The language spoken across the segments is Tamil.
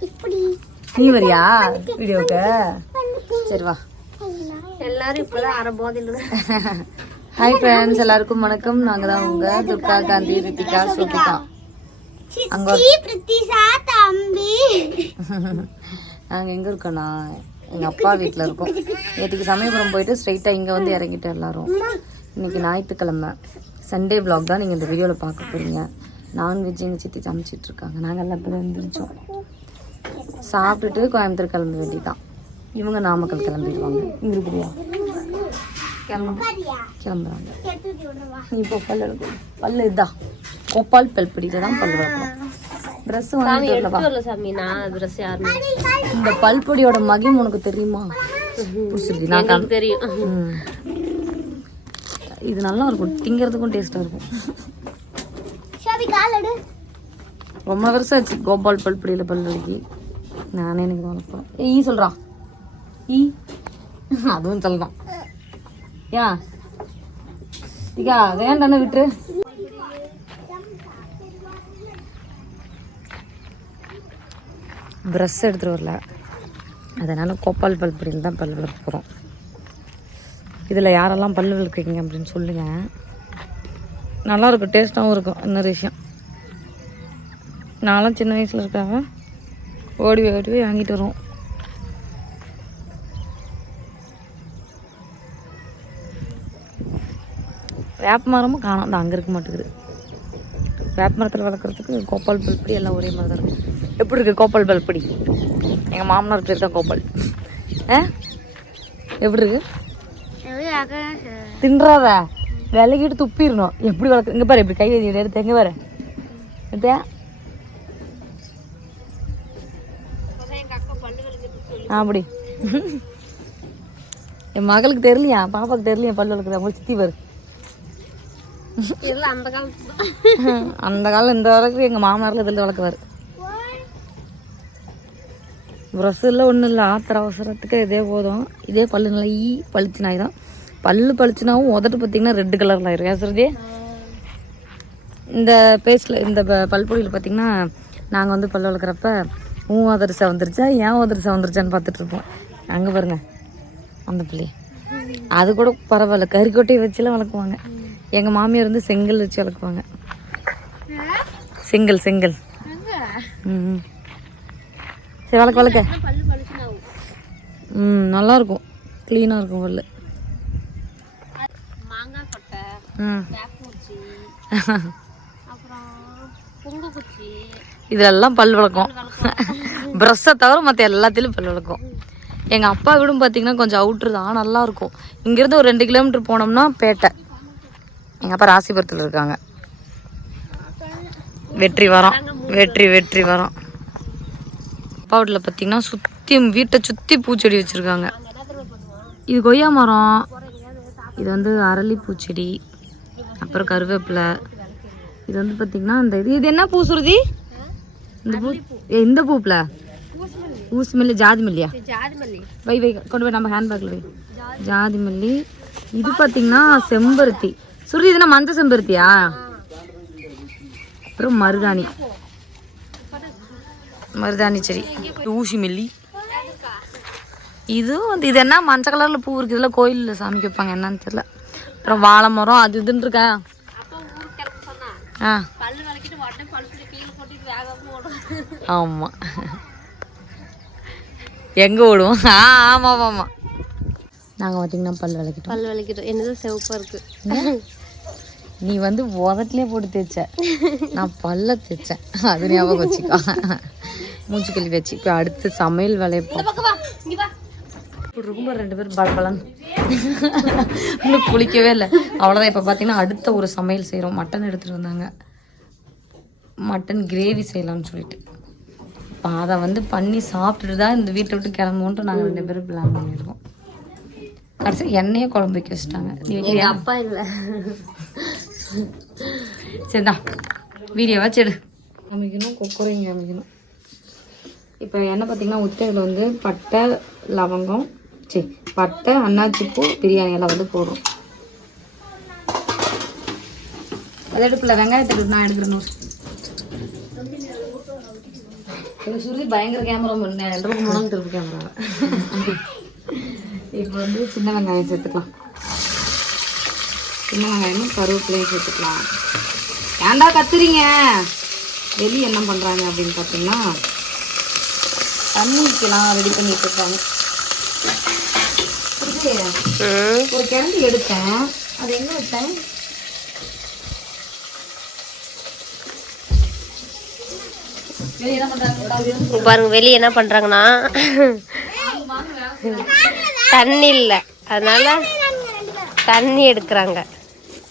நீ வரியா வீடியோக்கு சரி வா. எல்லாரும் இப்பதான் அரை போதையில் ஹாய் ஃப்ரெண்ட்ஸ் எல்லாருக்கும் வணக்கம். நாங்க தான் உங்க துர்கா காந்தி ரித்திகா ஸ்ருதிகா. அங்க தம்பி. நாங்க எங்க இருக்கோம்னா எங்க அப்பா வீட்ல இருக்கோம். நேற்றுக்கு சமயபுரம் போயிட்டு ஸ்ட்ரைட்டா இங்க வந்து இறங்கிட்டோம் எல்லாரும். இன்னைக்கு ஞாயிற்றுக்கிழமை. சண்டே vlog தான் நீங்க இந்த வீடியோல பார்க்க போறீங்க. நான்வெஜ் எங்க சித்தி சமைச்சிட்டு இருக்காங்க. நாங்க எல்லாம் இப்போ எழுந்திரிச்சோம் சாப்பிட்டுட்டு கோயம்புத்தூர் கிளம்ப வேண்டியதான் இவங்க நாமக்கல் கிளம்பிடுவாங்க. இங்க இருக்கிறியா கிளம்ப கிளம்புறாங்க. நீ இப்போ பல்லு. பல்லு இதுதான் கோபால் பல்படியில தான் பல்லு விளக்கணும் ட்ரெஸ் இந்த பல்பொடியோட மகிம் உனக்கு தெரியுமா? பிடிச்சிருக்கு நான் எனக்கு தெரியும். இது நல்லா இருக்கும். திங்கிறதுக்கும் டேஸ்டா இருக்கும். ரொம்ப வருஷம் ஆச்சு கோபால் பல்பொடியில பல் வலிக்கு நானே எனக்கு தான் ஏய், ஈ சொல்கிறான் ஈ. அதுவும் சொல்லலாம். ஏன் இக்கா வேண்டானே விட்டு ப்ரஷ் எடுத்துகிட்டு வரல. அதனால் கோப்பால் பல் பல்பொடியில் தான் பல் விளக்க போகிறோம் இதில் யாரெல்லாம் பல் விளக்குறீங்க அப்படின்னு சொல்லுங்கள் நல்லா இருக்கும் டேஸ்ட்டாகவும் இருக்கும். இன்னொரு விஷயம். நான்லாம் சின்ன வயசில் இருக்காங்க ஓடி போய் ஓடி போய் வாங்கிட்டு வருவோம். வேப்ப மரமும் காணும். அந்த அங்கே இருக்க மாட்டேங்குது. வேப்ப மரத்தில் வளர்க்குறதுக்கு கோபால் பல்படி எல்லாம் ஒரே மாதிரி தான் இருக்கும் எப்படி இருக்கு கோபால் பல்படி எங்கள் மாமனார் பேர் தான் கோபால். ஆ? எப்படி இருக்கு? தின்றாத? விலகிட்டு துப்பிடணும். எப்படி வளர்க்கு இங்கே பாரு இப்படி கை எடுத்து எங்கே பாரு. எடுத்தியா? அப்படி. என் மகளுக்கு தெரியலையா? பாப்பாக்கு தெரியலையா? பல்லு வளர்க்குறா உங்களுக்கு சித்தி பாரு. அந்த காலத்து அந்த காலம் இந்த வரைக்கும் எங்கள் மாமனாரில் இதில் வளர்க்குவார். ப்ரஷ் இல்லை ஒன்றும் இல்லை. ஆத்திர அவசரத்துக்கு இதே போதும். இதே பல்லு நல்லா ஈ பளிச்சு நாய் தான். பல்லு பளிச்சுனாவும் உதட்டு பார்த்தீங்கன்னா ரெட் கலரில் ஆயிரும். ஏசுறதே இந்த பேஸ்டில் இந்த பல்பொடியில் பார்த்தீங்கன்னா நாங்கள் வந்து பல்லு வளர்க்குறப்ப உன் உதடு வந்துருச்சா? ஏன் உதடு வந்துருச்சான்னு பார்த்துட்டு இருப்போம். அங்கே பாருங்க. அந்த பிள்ளை. அது கூட பரவாயில்ல. கறிக்கொட்டையை வச்சுலாம் வளர்க்குவாங்க. எங்கள் மாமியார் வந்து செங்கல் வச்சு வளர்க்குவாங்க. செங்கல் செங்கல். ம் சரி வளர்க்க வளர்க்க. ம் நல்லா இருக்கும் க்ளீனாக இருக்கும் பல்லு ம். அப்புறம் பொங்கு இதெல்லாம் பல் விளக்கும். ப்ரெஷ்ஷை தவிர மற்ற எல்லாத்துலேயும் பல் விளக்கும். எங்கள் அப்பா வீடும் பார்த்தீங்கன்னா கொஞ்சம் அவுட்ரு தான். நல்லா இருக்கும். இங்கேருந்து ஒரு ரெண்டு கிலோமீட்டர் போனோம்னா பேட்டை. எங்கள் அப்பா ராசிபுரத்தில் இருக்காங்க. வெற்றி வரோம். வெற்றி வெற்றி வரோம். அப்பா வீட்டில் பார்த்தீங்கன்னா சுற்றி வீட்டை சுற்றி பூச்செடி வச்சுருக்காங்க. இது கொய்யா மரம். இது வந்து அரளி பூச்செடி அப்புறம் கருவேப்பிலை. இது வந்து பார்த்தீங்கன்னா இந்த இது இது என்ன பூசுருதி இந்த பூ இந்த பூப்ல ஊசி மல்லி ஜாதி மல்லியா வை வை கொண்டு போய் நம்ம ஹேண்ட்பேக்கில் வை. ஜாதி மல்லி இது பார்த்தீங்கன்னா செம்பருத்தி. சுருதி இதுனா மஞ்சள் செம்பருத்தியா? அப்புறம் மருதாணி. மருதாணி செடி. ஊசி மல்லி. இது வந்து இது என்ன? மஞ்சள் கலரில் பூ இருக்குது இதில் கோயிலில் சாமிக்கு வைப்பாங்க என்னன்னு தெரியல. அப்புறம் வாழை மரம் அது இதுன்னு இருக்கா? ஆ. ஆமாம் எங்கே ஓடுவோம் ஆ ஆமாம் ஆமாம் நாங்கள் பார்த்தீங்கன்னா பல் விளக்கிட்டோம் பல்லு விளக்கிட்டு என்னது சிவப்பா இருக்கு? நீ வந்து உதட்டிலே போட்டு தேய்ச்ச. நான் பல்ல தேய்ச்சேன் அது ஞாபகம் வச்சுக்கோ. மூச்சு கழுவி வச்சு. இப்போ அடுத்து சமையல் வேலையை பார்ப்போம் வா. இங்க வா. இப்படி இருக்கும்போது ரெண்டு பேரும் பலபலன் இன்னும் குளிக்கவே இல்லை. அவ்வளோதான் இப்போ பார்த்தீங்கன்னா அடுத்த ஒரு சமையல் செய்கிறோம் மட்டன் எடுத்துகிட்டு வந்தாங்க. மட்டன் கிரேவி செய்யலாம்னு சொல்லிட்டு. அதை வந்து பண்ணி சாப்பிட்டுட்டு தான் இந்த வீட்டை விட்டு கிளம்புவோன்ட்டு நாங்கள் ரெண்டு பேரும் பிளான் பண்ணியிருக்கோம். கடைசி எண்ணெயே குழம்பு வைக்க வச்சுட்டாங்க. நீ எங்க வைக்கிறியா அப்பா இல்ல. சரிதா வீடியோ வச்சிடு காமிக்கணும் கொக்குரையும் காமிக்கணும் இப்போ என்ன பார்த்தீங்கன்னா உத்தேவில் வந்து பட்டை லவங்கம் சரி பட்டை அன்னாச்சிப்பூ பிரியாணி எல்லாம் வந்து போடுறோம். அது எடுக்கல வெங்காயத்தை நான் எடுக்கிறேன் எனக்கு சுருதி பயங்கர கேமரா பண்ணேன் ரெண்டு பக்கம் மூணாம் திருப்பு கேமரா இப்போ வந்து சின்ன வெங்காயம் சேர்த்துக்கலாம். சின்ன வெங்காயமும் கருவேப்பிலையும் சேர்த்துக்கலாம். ஏன்டா கத்துறீங்க? வெளியே என்ன பண்ணுறாங்க அப்படின்னு பார்த்தீங்கன்னா தண்ணிக்கெல்லாம் ரெடி பண்ணி வச்சுருக்காங்க ஒரு கிழங்கு எடுத்தேன். அது எங்கே வச்சேன் வெளியே என்ன பண்ணுறாங்க இங்க பாருங்க வெளியே என்ன பண்றாங்கன்னா தண்ணி இல்லை. அதனால தண்ணி எடுக்கிறாங்க.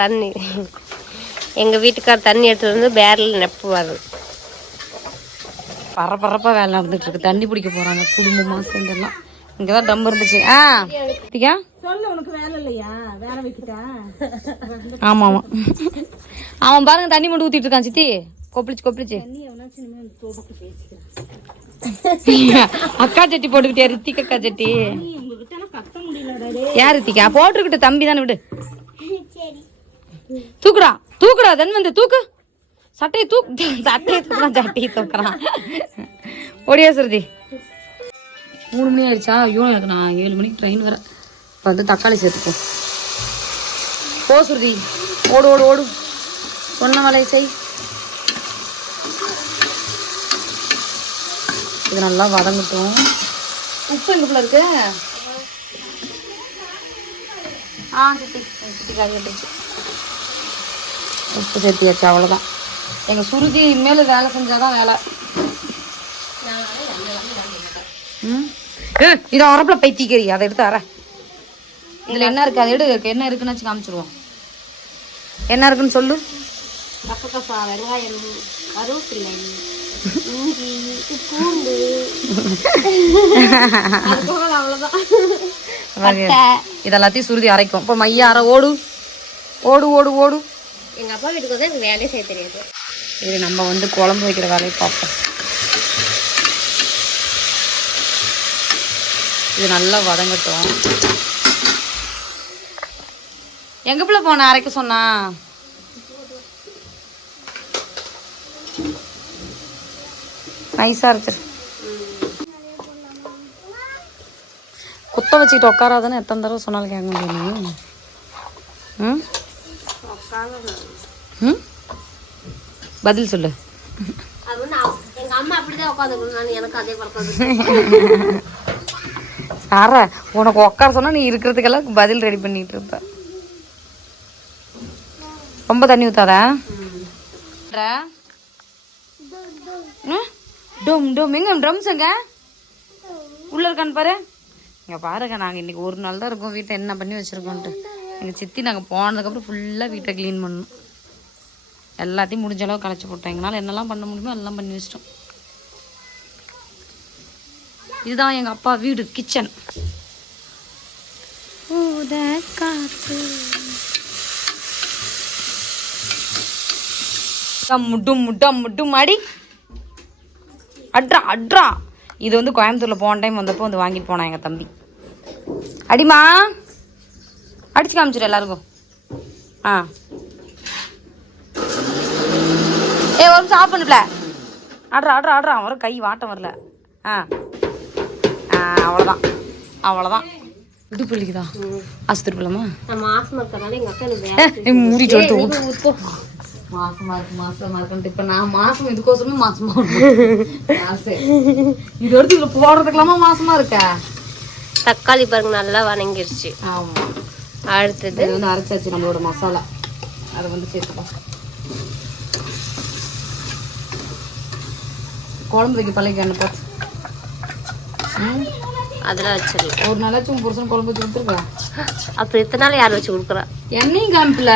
தண்ணி. எங்க வீட்டுக்கார் தண்ணி எடுத்துட்டு வந்து பேரல் நெப்புவாரு. பரபரப்பா வேலை நடந்துட்டு இருக்கு. தண்ணி பிடிக்க போறாங்க. குடும்பமா சேர்ந்துடலாம். இங்கதான் டம் இருந்துச்சு. ஆ திகா? ஆமா ஆமா. அவன் பாருங்க தண்ணி மட்டும் ஊத்திட்டு இருக்கான் சித்தி. கொப்பளிச்சு கொப்பளிச்சு. அக்கா சட்டி போட்டுக்கிட்டியா ரித்திக் அக்கா சட்டி? யார் ரித்திகா? போட்டுக்கிட்டு தம்பி தானே விடு. தூக்குடா தூக்குடா தன் வந்து தூக்கு. சட்டையை தூக்கு சட்டையை தூக்குறான் சட்டையை தூக்குறான் ஓடியா சுருதி. மூணு மணி ஆயிடுச்சா? ஐயோ எனக்கு நான் ஏழு மணிக்கு ட்ரெயின் வர இப்போ வந்து தக்காளி சேர்த்துப்போம் போ சுருதி. ஓடு ஓடு ஓடு. சொன்ன வேலையை செய். இது நல்லா வதங்கட்டும். உப்பு எங்க இருக்கு? ஆ சித்தி சுத்தி சித்தி காய் கட்டுச்சு உப்பு சேர்த்தியாச்சு அவ்வளோதான் எங்கள் சுருதி இனிமேல் வேலை செஞ்சாதான் வேலை. ம்? இதை உரப்பில் பைத்திக்கிறீ அதை எடுத்து வர இதில் என்ன இருக்குது அதை எடு என்ன இருக்குன்னு வச்சு காமிச்சிருவோம். என்ன இருக்குன்னு சொல்லு. கசகசா வெங்காயம் கருவேப்பிலை. இஞ்சி பூண்டு அதுக்கப்புறம் அவ்வளோதான் இது எல்லாத்தையும் சுருதி அரைக்கும். இப்போ மைய அரை ஓடு. ஓடு ஓடு ஓடு. எங்க அப்பா வீட்டுக்கு வந்து வேலையே செய்ய தெரியாது. இது நம்ம வந்து குழம்பு வைக்கிற வேலையை பார்ப்போம். இது நல்லா வதங்கட்டும். எங்க பிள்ளை போன அரைக்க சொன்னா? நைஸா அரைச்சிரு குத்த வச்சுக்கிட்டு உட்காராதானே எத்தனை தடவை சொன்னாலும் கேட்க முடியும் ம்? ம்? பதில் சொல்லு. சார உனக்கு உட்கார சொன்னா நீ இருக்கிறதுக்கெல்லாம் பதில் ரெடி பண்ணிட்டு இருப்ப. ரொம்ப தண்ணி ஊத்தாத? ம்? டோம் டோம். எங்க ட்ரம்ஸ் எங்க? உள்ள இருக்கான்னு பாரு. இங்க பாருங்க நாங்க இன்னைக்கு ஒரு நாள் தான் இருக்கோம். வீட்டை என்ன பண்ணி வச்சிருக்கோன்ட்டு. எங்க சித்தி நாங்க போனதுக்கப்புறம் ஃபுல்லா வீட்டை க்ளீன் பண்ணோம். எல்லாத்தையும் முடிஞ்ச அளவு களைச்சி போட்டோம். எங்களால் என்னெல்லாம் பண்ண முடியுமோ எல்லாம் பண்ணி வச்சிட்டோம். இதுதான் எங்க அப்பா வீடு கிச்சன் முட்டும் முட்டம் முட்டும் அடி. அட்ரா அட்ரா. இது வந்து கோயம்புத்தூர்ல போன டைம் வந்தப்போ வந்து வாங்கிட்டு போனான் எங்க தம்பி. அடிமா அடிச்சு காமிச்சிரு எல்லாருக்கும். ஆ. ஏ ஒரு ஆஃப் பண்ணுப்ல. ஆடுறா ஆடுறா ஆடுறா வர கை வாட்டம் வரல. ஆ. ஆ அவ்வளோதான் அவ்வளோதான் இது பிள்ளைக்குதா ஆஸ்பத்திரி போலாமா? நான் மாசமா இருக்கறனால எங்க அக்கா எனக்கு மூடிட்டு மாசமா இருக்கு மாசமா இருக்குன்ட்டு இப்ப நான் மாசம் இதுக்கோசரமே மாசமா. இது எடுத்து இதுல போடுறதுக்கெல்லாமா மாசமா இருக்க? தக்காளி பாருங்க நல்லா வணங்கிருச்சு. ஆமா. அடுத்தது? வந்து அரைச்சாச்சு நம்மளோட மசாலா. அதை வந்து சேர்த்துக்கலாம். குழம்பு வைக்க பழைய என்ன பார்த்து? அதெல்லாம் வச்சிடலாம். ஒரு நாளாச்சும் புருஷன் குழம்பு வச்சு கொடுத்துருக்கேன் அப்புறம் எத்தனை நாள் யார் வச்சு கொடுக்குறா? எண்ணெயும் காமிக்கல.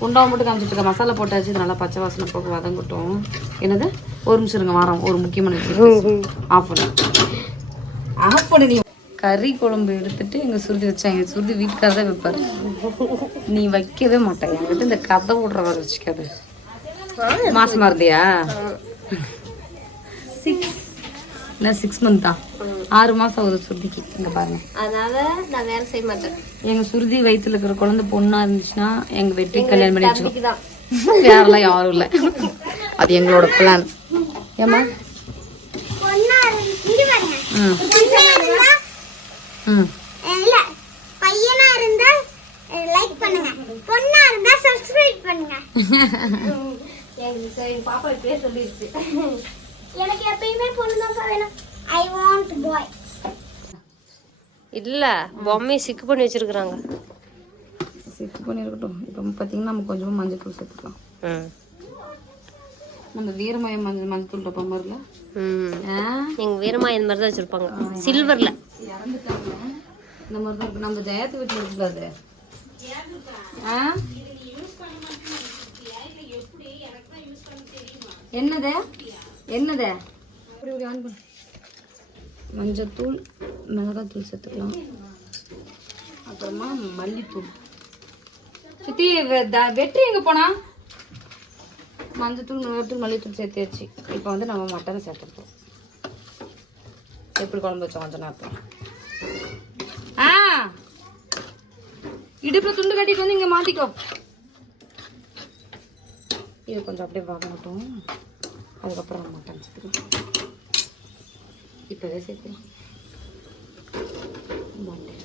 குண்டாவை மட்டும் காமிச்சிட்டு இருக்க. மசாலா போட்டாச்சு. இது நல்லா பச்சை வாசனை போட்டு வதங்கட்டும். என்னது? ஒரு நிமிஷம் இருங்க வாரம். ஒரு முக்கியமான விஷயம் ஆஃப் பண்ணு. ஆஃப் பண்ணு கறி குழம்பு எடுத்துட்டு எங்க சுருதி வச்சாங்க. சுருதி வீட்டுக்கார தான் வைப்பாரு. நீ வைக்கவே மாட்டேன். என்கிட்ட இந்த கதை விடுற வர வச்சுக்காது. மாசமா இருந்தியா சிக்ஸ் இல்லை சிக்ஸ் மந்த் தான் ஆறு மாசம் ஆகுது சுருதிக்கு. இங்க பாருங்க. அதனால நான் வேலை செய்ய மாட்டேன். எங்க சுருதி வயித்துல இருக்கிற குழந்தை பொண்ணா இருந்துச்சுன்னா எங்க வெற்றி கல்யாணம் பண்ணி தான். வேறெல்லாம் யாரும் இல்லை. அது எங்களோட பிளான் ஏமா ம். பொண்ணா இருந்தா ம். அஹ், இல்ல. பையனா இருந்தா லைக் பண்ணுங்க. பொண்ணா இருந்தா சப்ஸ்கிரைப் பண்ணுங்க. எங்க சரி எங்க பாப்பா இப்பயே சொல்லிடுச்சு. எனக்கு எப்பயுமே பொண்ணு தான் வேணும். ஐ வாண்ட் பாய் இல்ல பொம்மையை சிக்கு பண்ணி வச்சிருக்காங்க செக் பண்ணியிருக்கட்டும் இப்போ பார்த்தீங்கன்னா நம்ம கொஞ்சமாக மஞ்சள் தூள் சேர்த்துக்கலாம் நம்ம வீரமய மஞ்சள் மஞ்சள் தூள் டப்பா மாதிரில எங்க வீரமா இந்த மாதிரி தான் வச்சிருப்பாங்க. சில்வர்ல இறந்துட்டாங்க. இந்த மாதிரி தான் இருக்கு. நம்ம ஜெயத்து வீட்டில் இருக்குல்ல அது ஆ என்னது? என்னது? மஞ்சத்தூள் மிளகாத்தூள் சேர்த்துக்கலாம். அப்புறமா மல்லித்தூள். சுத்தி வெ- த- வெற்றி எங்க போனா? மஞ்சத்தூள் மிளகாத்தூள் மல்லித்தூள் சேர்த்தாச்சு. இப்போ வந்து நம்ம மட்டனை சேர்த்துருக்கோம். எப்படி குழம்பு வச்சோம்? கொஞ்ச நேரத்தில் ஆ! இடுப்புல துண்டு கட்டிட்டு வந்து இங்க மாட்டிக்கோ இது கொஞ்சம் அப்படியே வாங்கட்டும். அதுக்கப்புறம் மட்டன் சேர்த்துக்கலாம் இப்போவே சேர்த்துக்கலாம் மட்டன்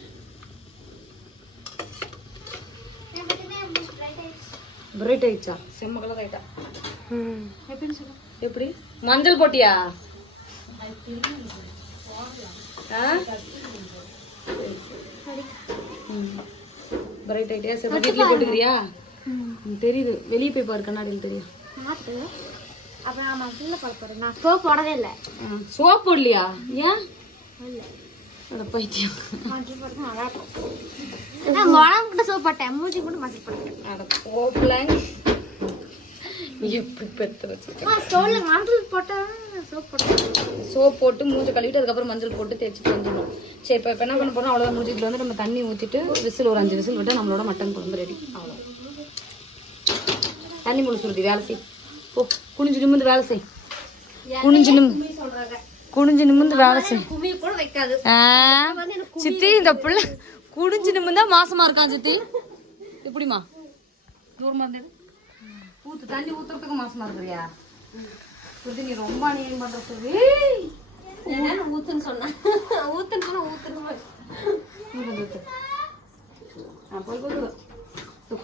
பிரைட் ஆயிடுச்சா செம்ம கலர் ஆயிட்டா. எப்படின்னு சொல்லு. எப்படி? மஞ்சள் போட்டியா? பிரைட் ஆயிட்டியா சரி வீட்டில் போட்டுக்கிறியா? தெரியுது. வெளியே போய் பாரு கண்ணாடியில் தெரியும். அப்புறம் நான் மசில போட போறேன் நான் சோப் போடவே இல்லை. சோப் போடலையா? ஏன்? இல்ல பைத்தியம். மஞ்சள் போட்டு நல்லா இருக்கும். நான் உடம்பு சோப் போட்டேன். மூஞ்சி கூட மசில் போட்டேன். அட போப்பலங்க எப்படி பெத்து வச்சிருக்க? சொல்லு. மஞ்சள் போட்டேன் சோப் போட்டேன் சோப் போட்டு மூஞ்சி கழுவிட்டு அதுக்கப்புறம் மஞ்சள் போட்டு தேய்ச்சிட்டு வந்துடணும். சரி இப்போ என்ன பண்ண போறோம்? அவ்வளோதான் மூஞ்சிக்கில் வந்து நம்ம தண்ணி ஊற்றிட்டு விசில் ஒரு அஞ்சு விசில் விட்டு நம்மளோட மட்டன் குழம்பு ரெடி அவ்வளோ தண்ணி முழு சுருதி வேலை செய். ஓ குனிஞ்சு நிமிந்து வேலை செய். குனிஞ்சு நிமிந்து குனிஞ்சு நிமிந்து வேலை செய். சித்தி இந்த பிள்ளை குடிஞ்சு நிமிந்தா மாசமா இருக்கான் சித்தி. எப்படிமா தூரமா இருந்தது ஊத்து தண்ணி ஊத்துறதுக்கு மாசமா இருக்கிறியா? சுத்தி நீ ரொம்ப அநியாயம் பண்ற சொல்லி என்னன்னு ஊத்துன்னு சொன்னா. ஊத்துன்னு சொன்னா ஊத்துன்னு ஊத்து. ஆ போய்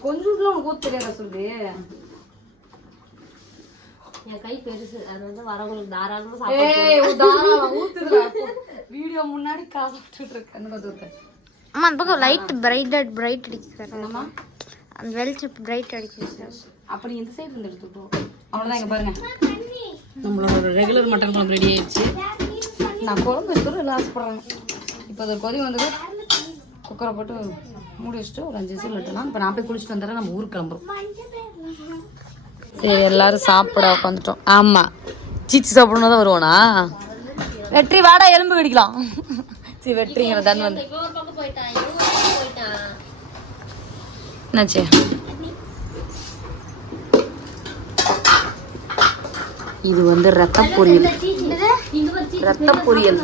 கொஞ்சம் உனக்கு ஊத்து தெரியாதா சொல்லி என் கை பெருசு. அது வந்து வரவங்களுக்கு தாராளமா வீடியோ முன்னாடி காப்பாற்றிட்டு இருக்க. அந்த மாதிரி ஊத்து அம்மா அந்த பக்கம் லைட் பிரைட் பிரைட் அடிக்குது என்னம்மா? அந்த வெளிச்சம் பிரைட் அடிக்குது அப்ப நீ இந்த சைடு இருந்து எடுத்துக்கோ அவ்வளோதான் இங்க பாருங்க. நம்மளோட ரெகுலர் மட்டன் குழம்பு ரெடி ஆயிடுச்சு. நான் குழம்பு வைக்கிறது எல்லாம் ஆசைப்படுறாங்க இப்போ அது கொதி வந்தது. குக்கரை போட்டு மூடி வச்சுட்டு ஒரு அஞ்சு விசில் விட்டுலாம் இப்போ நான் போய் குளிச்சுட்டு வந்துடுறேன். நம்ம ஊருக்கு கிளம்புறோம். சரி எல்லாரும் சாப்பிட உட்காந்துட்டோம் ஆமா. சீச்சி சாப்பிடணும் தான் வருவானா? வெற்றி வாடா எலும்பு கடிக்கலாம் சரி வெற்றிங்கிற தன் வந்து. என்னாச்சு? இது வந்து ரத்த பொரியல் ரத்த பொரியல்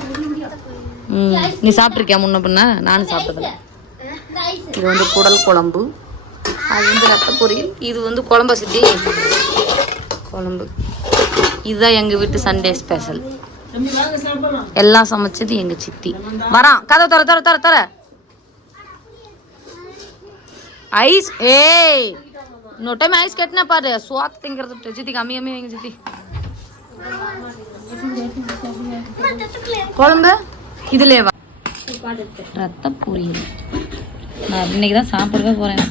ம் நீ சாப்பிட்ருக்கியா முன்ன பின்ன? நானும் சாப்பிட்டது இது வந்து குடல் குழம்பு. அது வந்து ரத்த பொரியல் இது வந்து குழம்பு சிட்டி குழம்பு. இதுதான் எங்கள் வீட்டு சண்டே ஸ்பெஷல் எல்லாம் சமைச்சது எங்கள் சித்தி. வரான். கதை தர தர தர தர ஐஸ் ஏய். இன்னொரு டைம் ஐஸ் கட்டினா பாரு. சுவாத் திங்கிறது சித்தி கம்மி கம்மி வைங்க சித்தி. குழம்பு? இதுலே வா. ரத்த பொரியல் நான் இன்னைக்கு தான் சாப்பிடவே போறேன்.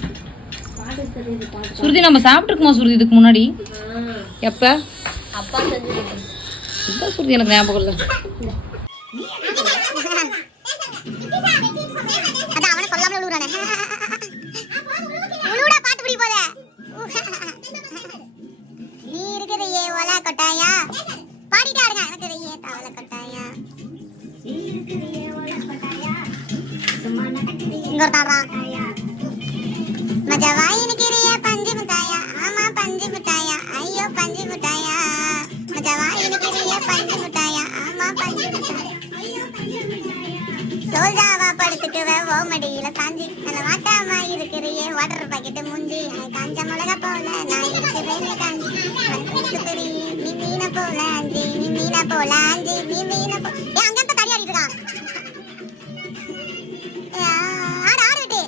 சுருதி நம்ம சாப்பிட்டுருக்குமா சுருதி இதுக்கு முன்னாடி? எப்ப? அப்பா செஞ்சு சுருதி எனக்கு ஞாபகம் இல்லை. நீ இருக்கிறையே ஒல கொட்டாயா? பாடிட்டா இருங்க. இருக்கிறையே தவள கொட்டாயா? இங்க ஒருத்தாடுறான் போடுவ ஓமடியில காஞ்சி. நல்ல வாட்டாமா இருக்கிறியே. வாட்டர் பாக்கெட்டு மூஞ்சி. காஞ்ச மிளகா போல நான் இருக்கிறேன் காஞ்சி. நீ மீன போல அஞ்சி நீ மீன போல அஞ்சி நீ மீன போ ஏ அங்க இருந்து தடி ஆடிட்டு இருக்கான்? ஆடு ஆடு விட்டு.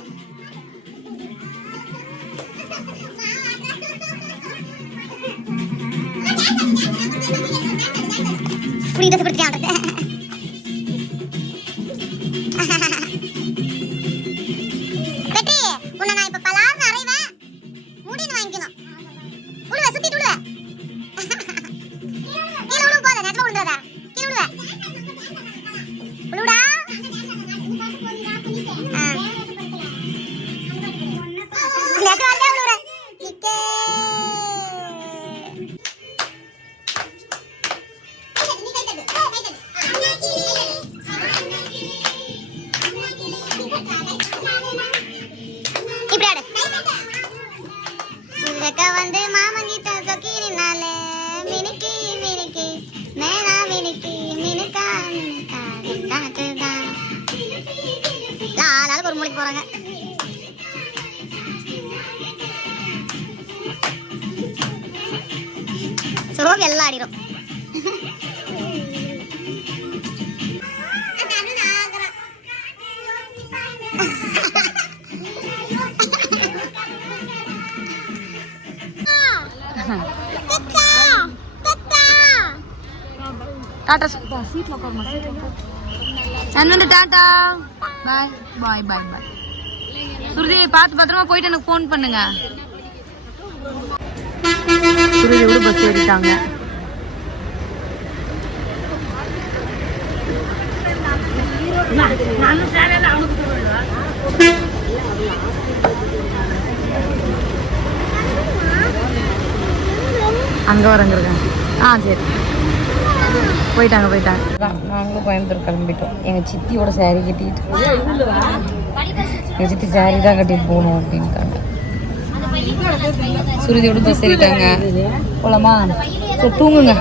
இப்படி ட்ரெஸ் பிடிச்சிட்டு சோக எல்லாம் ஆடிரும் டாட்டா சீட்ல உட்காருமா சன் வந்து டாட்டா. பாய் பாய் பாய் பாய் சுருதி பார்த்து பத்திரமா போயிட்டு எனக்கு ஃபோன் பண்ணுங்க. சுருதி பஸ் ஏறிட்டாங்க? அங்க வரங்கிருக்காங்க ஆ சரி. போயிட்டாங்க போயிட்டாங்க. நாங்களும் கோயம்புத்தூர் கிளம்பிட்டோம். எங்கள் சித்தியோட சாரி கட்டிட்டு. எங்கள் சித்தி சாரி தான் கட்டிட்டு போகணும் அப்படின்ட்டாங்க சுருதியோடு பஸ் ஏறிட்டாங்க போலாமா சரி தூங்குங்க.